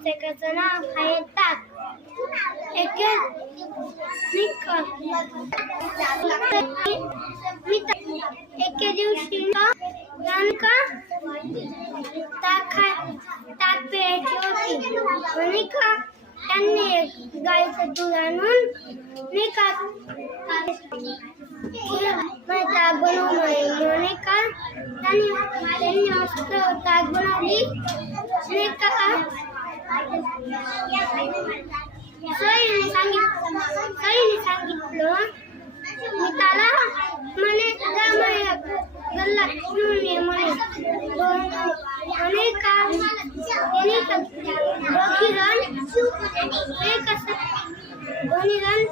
पुस्तकाचं नाव आहे ताक. एके दिवशी ताक प्यायची होती. मोनिका त्यांनी एक गाईचं दूध आणून ताक बनवून मोनिका त्यांनी मस्त ताक बनवली. सईने सांगितलं मिताला म्हणे गल्ला घेऊन ये म्हणे. दोन्ही जण